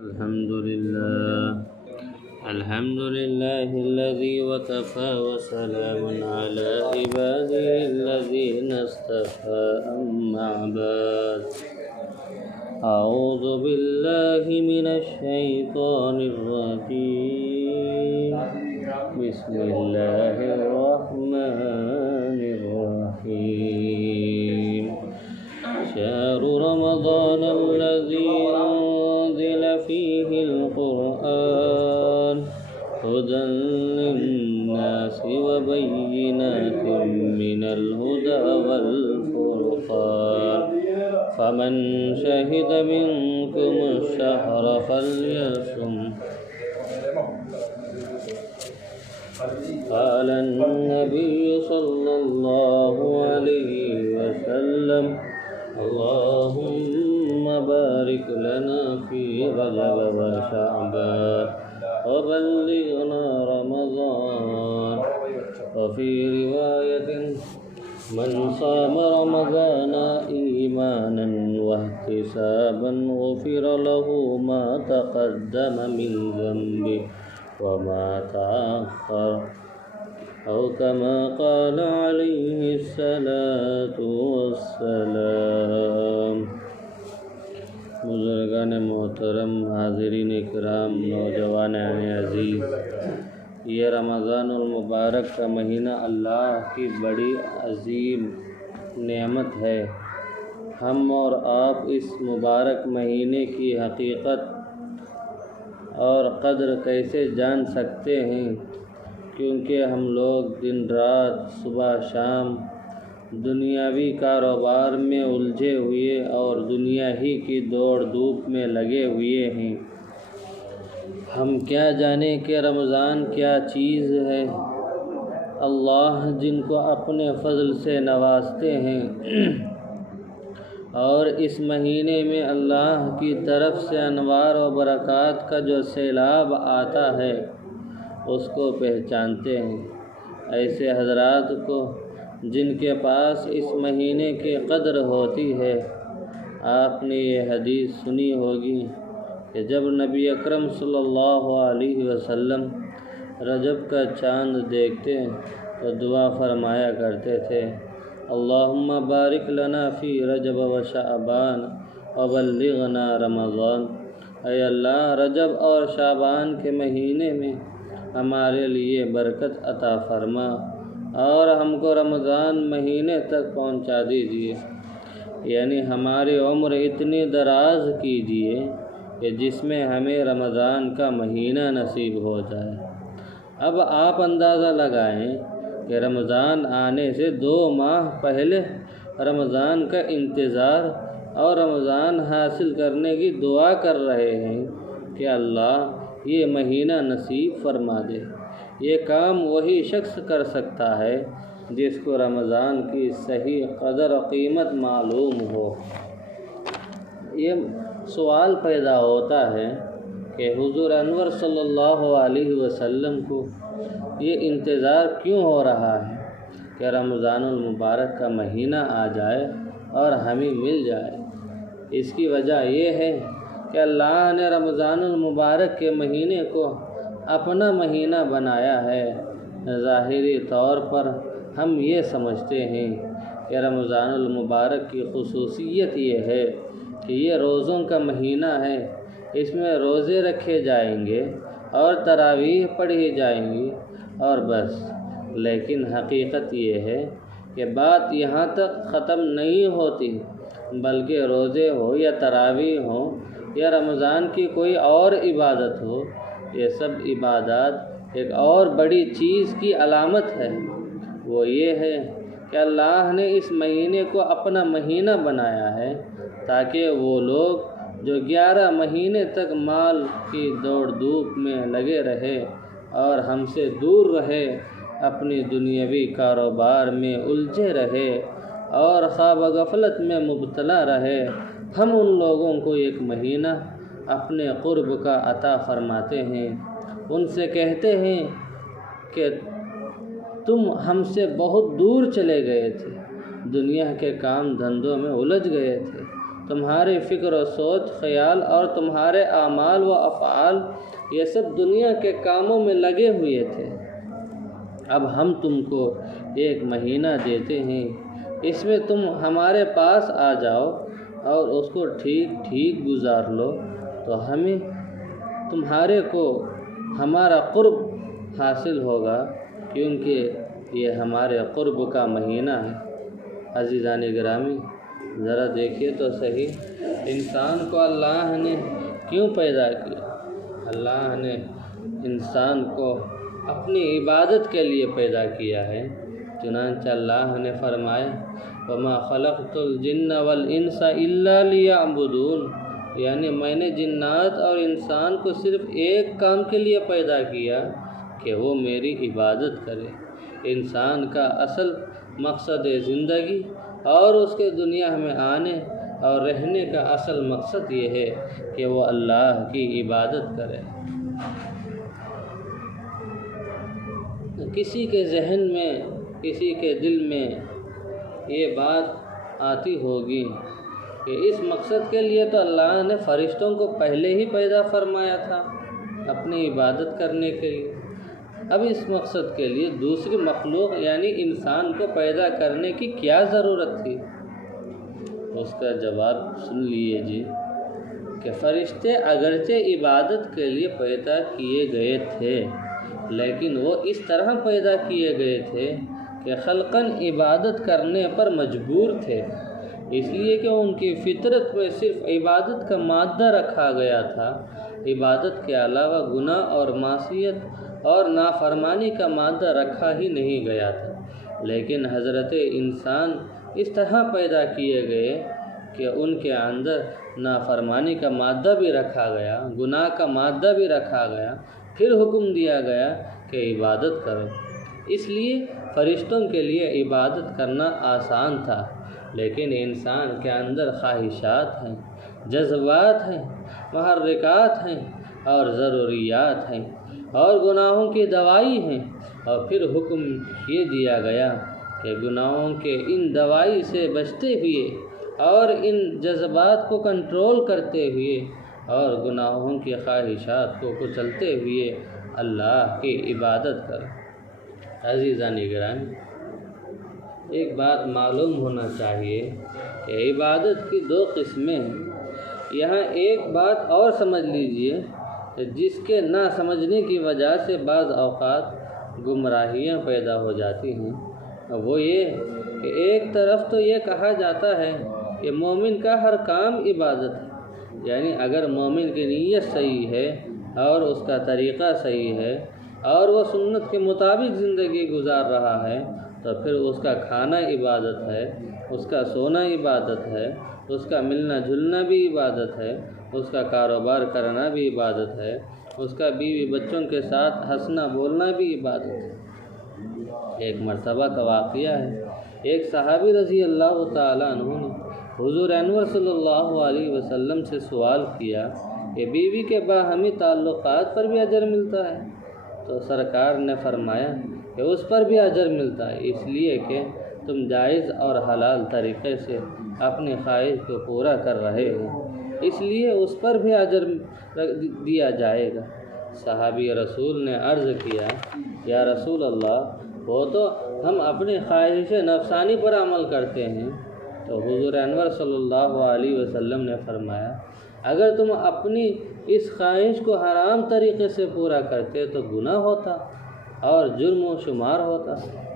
الحمد لله الذي وكفى وسلام على عباده الذين اصطفى أما بعد أعوذ بالله من الشيطان الرجيم بسم الله الرحمن الرحيم شهر رمضان الذي أنزل فيه القرآن هدى للناس وبينات من الهدى والفرقان فمن شهد منكم الشهر فليصم قال النبي صلى الله عليه وسلم اللهم بارك لنا في رجب وشعبان وبلغنا رمضان وفي رواية من صام رمضان إيمانا واحتسابا غفر له ما تقدم من ذنبه وما تأخر أو كما قال عليه الصلاة والسلام۔ بزرگان محترم، حاضرین اکرام، نوجوان عزیز، یہ رمضان المبارک کا مہینہ اللہ کی بڑی عظیم نعمت ہے۔ ہم اور آپ اس مبارک مہینے کی حقیقت اور قدر کیسے جان سکتے ہیں؟ کیونکہ ہم لوگ دن رات صبح شام دنیاوی کاروبار میں الجھے ہوئے اور دنیا ہی کی دوڑ دھوپ میں لگے ہوئے ہیں۔ ہم کیا جانیں کہ رمضان کیا چیز ہے؟ اللہ جن کو اپنے فضل سے نوازتے ہیں اور اس مہینے میں اللہ کی طرف سے انوار و برکات کا جو سیلاب آتا ہے اس کو پہچانتے ہیں۔ ایسے حضرات کو جن کے پاس اس مہینے کی قدر ہوتی ہے، آپ نے یہ حدیث سنی ہوگی کہ جب نبی اکرم صلی اللہ علیہ وسلم رجب کا چاند دیکھتے تو دعا فرمایا کرتے تھے، اللہم بارک لنا فی رجب و شعبان وبلغنا رمضان۔ اے اللہ، رجب اور شعبان کے مہینے میں ہمارے لیے برکت عطا فرما اور ہم کو رمضان مہینے تک پہنچا دیجیے، یعنی ہماری عمر اتنی دراز کیجیے کہ جس میں ہمیں رمضان کا مہینہ نصیب ہو جائے۔ اب آپ اندازہ لگائیں کہ رمضان آنے سے 2 ماہ پہلے رمضان کا انتظار اور رمضان حاصل کرنے کی دعا کر رہے ہیں کہ اللہ یہ مہینہ نصیب فرما دے۔ یہ کام وہی شخص کر سکتا ہے جس کو رمضان کی صحیح قدر و قیمت معلوم ہو۔ یہ سوال پیدا ہوتا ہے کہ حضور انور صلی اللہ علیہ وسلم کو یہ انتظار کیوں ہو رہا ہے کہ رمضان المبارک کا مہینہ آ جائے اور ہمیں مل جائے؟ اس کی وجہ یہ ہے کہ اللہ نے رمضان المبارک کے مہینے کو اپنا مہینہ بنایا ہے۔ ظاہری طور پر ہم یہ سمجھتے ہیں کہ رمضان المبارک کی خصوصیت یہ ہے کہ یہ روزوں کا مہینہ ہے، اس میں روزے رکھے جائیں گے اور تراویح پڑھی جائیں گی اور بس۔ لیکن حقیقت یہ ہے کہ بات یہاں تک ختم نہیں ہوتی، بلکہ روزے ہو یا تراویح ہو یا رمضان کی کوئی اور عبادت ہو، یہ سب عبادات ایک اور بڑی چیز کی علامت ہے۔ وہ یہ ہے کہ اللہ نے اس مہینے کو اپنا مہینہ بنایا ہے تاکہ وہ لوگ جو 11 مہینے تک مال کی دوڑ دھوپ میں لگے رہے اور ہم سے دور رہے، اپنی دنیاوی کاروبار میں الجھے رہے اور خواب و غفلت میں مبتلا رہے، ہم ان لوگوں کو ایک مہینہ اپنے قرب کا عطا فرماتے ہیں۔ ان سے کہتے ہیں کہ تم ہم سے بہت دور چلے گئے تھے، دنیا کے کام دھندوں میں الجھ گئے تھے، تمہاری فکر و سوچ خیال اور تمہارے اعمال و افعال یہ سب دنیا کے کاموں میں لگے ہوئے تھے۔ اب ہم تم کو ایک مہینہ دیتے ہیں، اس میں تم ہمارے پاس آ جاؤ اور اس کو ٹھیک ٹھیک گزار لو تو ہمیں تمہارے کو ہمارا قرب حاصل ہوگا، کیونکہ یہ ہمارے قرب کا مہینہ ہے۔ عزیزان گرامی، ذرا دیکھیے تو صحیح، انسان کو اللہ نے کیوں پیدا کیا؟ اللہ نے انسان کو اپنی عبادت کے لیے پیدا کیا ہے۔ چنانچہ اللہ نے فرمایا وَمَا خَلَقْتُ الْجِنَّ وَالْإِنسَ إِلَّا لِيَعْبُدُونَ، یعنی میں نے جنات اور انسان کو صرف ایک کام کے لیے پیدا کیا کہ وہ میری عبادت کرے۔ انسان کا اصل مقصد زندگی اور اس کے دنیا میں آنے اور رہنے کا اصل مقصد یہ ہے کہ وہ اللہ کی عبادت کرے۔ کسی کے ذہن میں، کسی کے دل میں یہ بات آتی ہوگی کہ اس مقصد کے لیے تو اللہ نے فرشتوں کو پہلے ہی پیدا فرمایا تھا اپنی عبادت کرنے کے لیے، اب اس مقصد کے لیے دوسری مخلوق یعنی انسان کو پیدا کرنے کی کیا ضرورت تھی؟ اس کا جواب سن لیجیے کہ فرشتے اگرچہ عبادت کے لیے پیدا کیے گئے تھے، لیکن وہ اس طرح پیدا کیے گئے تھے کہ خلقاً عبادت کرنے پر مجبور تھے، اس لیے کہ ان کی فطرت میں صرف عبادت کا مادہ رکھا گیا تھا، عبادت کے علاوہ گناہ اور معصیت اور نافرمانی کا مادہ رکھا ہی نہیں گیا تھا۔ لیکن حضرت انسان اس طرح پیدا کیے گئے کہ ان کے اندر نافرمانی کا مادہ بھی رکھا گیا، گناہ کا مادہ بھی رکھا گیا، پھر حکم دیا گیا کہ عبادت کرو۔ اس لیے فرشتوں کے لیے عبادت کرنا آسان تھا، لیکن انسان کے اندر خواہشات ہیں، جذبات ہیں، محرکات ہیں اور ضروریات ہیں اور گناہوں کی دوائی ہیں، اور پھر حکم یہ دیا گیا کہ گناہوں کے ان دوائی سے بچتے ہوئے اور ان جذبات کو کنٹرول کرتے ہوئے اور گناہوں کی خواہشات کو کچلتے ہوئے اللہ کی عبادت کرو۔ عزیزان گرامی، ایک بات معلوم ہونا چاہیے کہ عبادت کی دو قسمیں ہیں۔ یہاں ایک بات اور سمجھ لیجئے جس کے نہ سمجھنے کی وجہ سے بعض اوقات گمراہیاں پیدا ہو جاتی ہیں، وہ یہ کہ ایک طرف تو یہ کہا جاتا ہے کہ مومن کا ہر کام عبادت ہے، یعنی اگر مومن کی نیت صحیح ہے اور اس کا طریقہ صحیح ہے اور وہ سنت کے مطابق زندگی گزار رہا ہے تو پھر اس کا کھانا عبادت ہے، اس کا سونا عبادت ہے، اس کا ملنا جلنا بھی عبادت ہے، اس کا کاروبار کرنا بھی عبادت ہے، اس کا بیوی بچوں کے ساتھ ہنسنا بولنا بھی عبادت ہے۔ ایک مرتبہ کا واقعہ ہے، ایک صحابی رضی اللہ تعالیٰ عنہ نے حضور انور صلی اللہ علیہ وسلم سے سوال کیا کہ بیوی کے باہمی تعلقات پر بھی اجر ملتا ہے؟ تو سرکار نے فرمایا کہ اس پر بھی اجر ملتا ہے، اس لیے کہ تم جائز اور حلال طریقے سے اپنی خواہش کو پورا کر رہے ہو، اس لیے اس پر بھی اجر دیا جائے گا۔ صحابی رسول نے عرض کیا یا رسول اللہ، وہ تو ہم اپنی خواہش نفسانی پر عمل کرتے ہیں۔ تو حضور انور صلی اللہ علیہ وسلم نے فرمایا اگر تم اپنی اس خواہش کو حرام طریقے سے پورا کرتے تو گناہ ہوتا اور جرم و شمار ہوتا،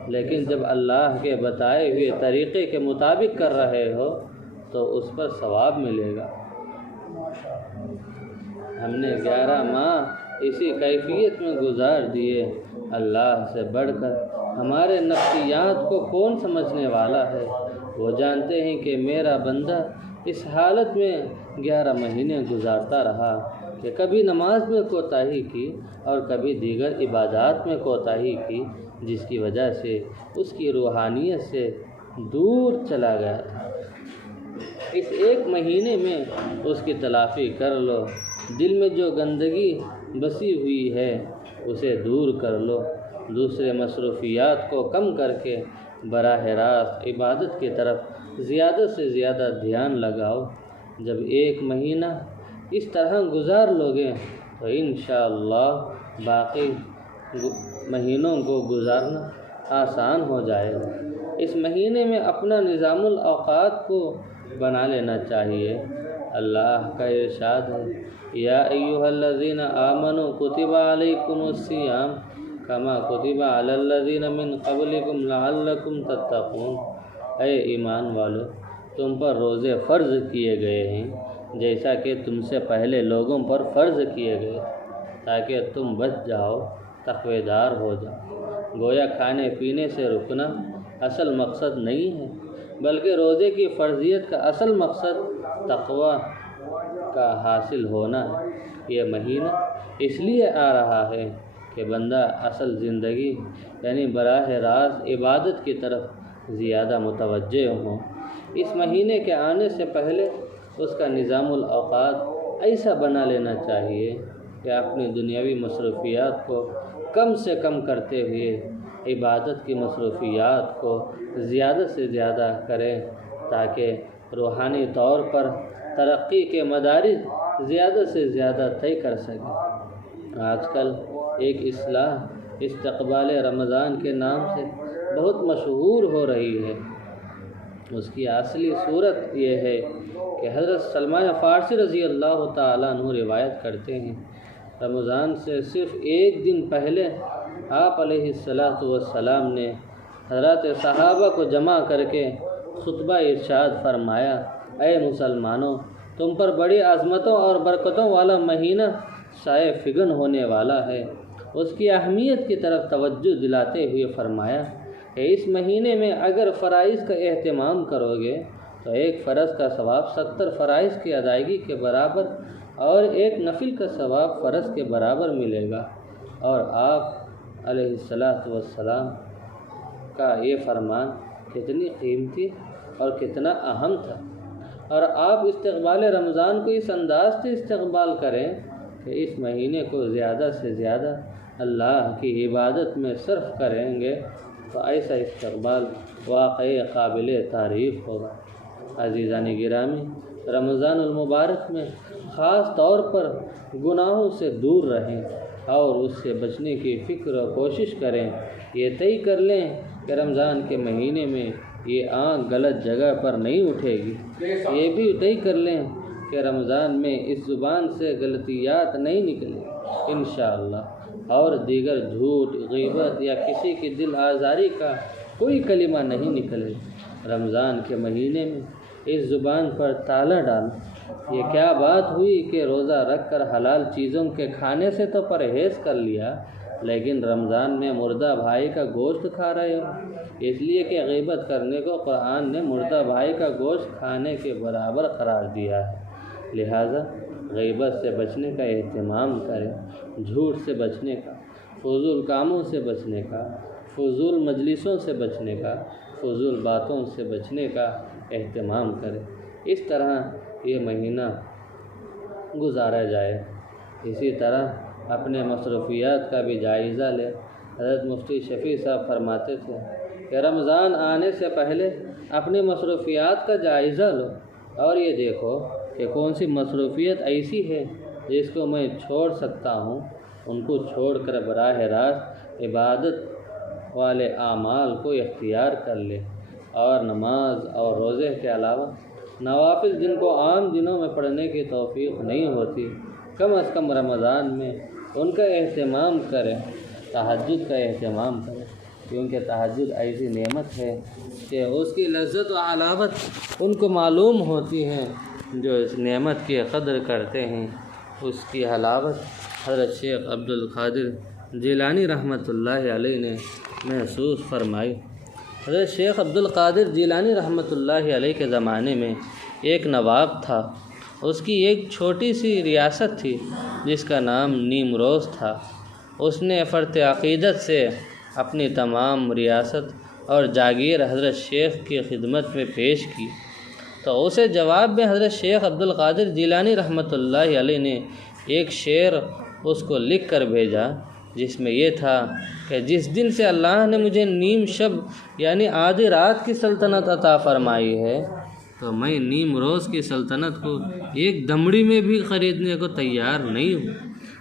لیکن جب اللہ کے بتائے ہوئے طریقے کے مطابق کر رہے ہو تو اس پر ثواب ملے گا۔ ہم نے 11 ماہ اسی کیفیت میں گزار دیے، اللہ سے بڑھ کر ہمارے نفسیات کو کون سمجھنے والا ہے؟ وہ جانتے ہیں کہ میرا بندہ اس حالت میں 11 مہینے گزارتا رہا کہ کبھی نماز میں کوتاہی کی اور کبھی دیگر عبادات میں کوتاہی کی، جس کی وجہ سے اس کی روحانیت سے دور چلا گیا تھا۔ اس 1 مہینے میں اس کی تلافی کر لو، دل میں جو گندگی بسی ہوئی ہے اسے دور کر لو، دوسرے مصروفیات کو کم کر کے براہ راست عبادت کی طرف زیادہ سے زیادہ دھیان لگاؤ۔ جب ایک مہینہ اس طرح گزار لوگے تو انشاءاللہ باقی مہینوں کو گزارنا آسان ہو جائے گا۔ اس مہینے میں اپنا نظام الاوقات کو بنا لینا چاہیے۔ اللہ کا ارشاد ہے، یا ایھا الذین آمنوا کتب علیکم الصیام کما کتب علی الذین من قبلکم لعلکم تتقون۔ اے ایمان والو، تم پر روزے فرض کیے گئے ہیں جیسا کہ تم سے پہلے لوگوں پر فرض کیے گئے تاکہ تم بچ جاؤ، تقوی دار ہو جاؤ۔ گویا کھانے پینے سے رکنا اصل مقصد نہیں ہے، بلکہ روزے کی فرضیت کا اصل مقصد تقوی کا حاصل ہونا ہے۔ یہ مہینہ اس لیے آ رہا ہے کہ بندہ اصل زندگی یعنی براہ راست عبادت کی طرف زیادہ متوجہ ہوں۔ اس مہینے کے آنے سے پہلے اس کا نظام الاوقات ایسا بنا لینا چاہیے کہ اپنی دنیاوی مصروفیات کو کم سے کم کرتے ہوئے عبادت کی مصروفیات کو زیادہ سے زیادہ کریں تاکہ روحانی طور پر ترقی کے مدارج زیادہ سے زیادہ طے کر سکیں۔ آج کل ایک اصطلاح استقبال رمضان کے نام سے بہت مشہور ہو رہی ہے۔ اس کی اصلی صورت یہ ہے کہ حضرت سلمان فارسی رضی اللہ تعالیٰ عنہ روایت کرتے ہیں، رمضان سے صرف ایک دن پہلے آپ علیہ السلام نے حضرات صحابہ کو جمع کر کے خطبہ ارشاد فرمایا، اے مسلمانوں، تم پر بڑی عظمتوں اور برکتوں والا مہینہ سائے فگن ہونے والا ہے۔ اس کی اہمیت کی طرف توجہ دلاتے ہوئے فرمایا کہ اس مہینے میں اگر فرائض کا اہتمام کرو گے تو ایک فرض کا ثواب 70 فرائض کی ادائیگی کے برابر اور ایک نفل کا ثواب فرض کے برابر ملے گا۔ اور آپ علیہ السلام کا یہ فرمان کتنی قیمتی اور کتنا اہم تھا، اور آپ استقبال رمضان کو اس انداز سے استقبال کریں کہ اس مہینے کو زیادہ سے زیادہ اللہ کی عبادت میں صرف کریں گے تو ایسا استقبال واقعی قابل تعریف ہوگا۔ عزیزان گرامی، رمضان المبارک میں خاص طور پر گناہوں سے دور رہیں اور اس سے بچنے کی فکر و کوشش کریں۔ یہ طے کر لیں کہ رمضان کے مہینے میں یہ آنکھ غلط جگہ پر نہیں اٹھے گی۔ یہ بھی طے کر لیں کہ رمضان میں اس زبان سے غلطیات نہیں نکلیں انشاءاللہ، اور دیگر جھوٹ، غیبت یا کسی کی دل آزاری کا کوئی کلمہ نہیں نکلے۔ رمضان کے مہینے میں اس زبان پر تالا ڈالو۔ یہ کیا بات ہوئی کہ روزہ رکھ کر حلال چیزوں کے کھانے سے تو پرہیز کر لیا، لیکن رمضان میں مردہ بھائی کا گوشت کھا رہے ہو؟ اس لیے کہ غیبت کرنے کو قرآن نے مردہ بھائی کا گوشت کھانے کے برابر قرار دیا ہے۔ لہٰذا غیبت سے بچنے کا اہتمام کریں، جھوٹ سے بچنے کا، فضول کاموں سے بچنے کا، فضول مجلسوں سے بچنے کا، فضول باتوں سے بچنے کا اہتمام کریں۔ اس طرح یہ مہینہ گزارا جائے۔ اسی طرح اپنے مصروفیات کا بھی جائزہ لیں۔ حضرت مفتی شفیع صاحب فرماتے تھے کہ رمضان آنے سے پہلے اپنی مصروفیات کا جائزہ لو اور یہ دیکھو کہ کون سی مصروفیت ایسی ہے جس کو میں چھوڑ سکتا ہوں۔ ان کو چھوڑ کر براہ راست عبادت والے اعمال کو اختیار کر لے، اور نماز اور روزے کے علاوہ نوافل جن کو عام دنوں میں پڑھنے کی توفیق نہیں ہوتی، کم از کم رمضان میں ان کا اہتمام کریں۔ تہجد کا اہتمام کریں، کیونکہ تہجد ایسی نعمت ہے کہ اس کی لذت و حلاوت ان کو معلوم ہوتی ہے جو اس نعمت کی قدر کرتے ہیں۔ اس کی حلاوت حضرت شیخ عبد القادر جیلانی رحمۃ اللہ علیہ نے محسوس فرمائی۔ حضرت شیخ عبد القادر جیلانی رحمۃ اللہ علیہ کے زمانے میں ایک نواب تھا۔ اس کی ایک چھوٹی سی ریاست تھی جس کا نام نیمروز تھا۔ اس نے فرط عقیدت سے اپنی تمام ریاست اور جاگیر حضرت شیخ کی خدمت میں پیش کی، تو اسے جواب میں حضرت شیخ عبد القادر جیلانی رحمۃ اللہ علیہ نے ایک شعر اس کو لکھ کر بھیجا، جس میں یہ تھا کہ جس دن سے اللہ نے مجھے نیم شب یعنی آدھی رات کی سلطنت عطا فرمائی ہے، تو میں نیم روز کی سلطنت کو ایک دمڑی میں بھی خریدنے کو تیار نہیں ہوں۔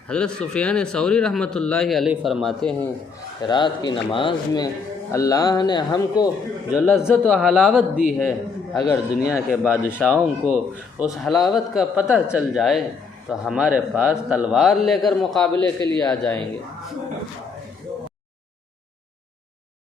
حضرت سفیان ثوری رحمۃ اللہ علیہ فرماتے ہیں کہ رات کی نماز میں اللہ نے ہم کو جو لذت و حلاوت دی ہے، اگر دنیا کے بادشاہوں کو اس حلاوت کا پتہ چل جائے تو ہمارے پاس تلوار لے کر مقابلے کے لیے آ جائیں گے۔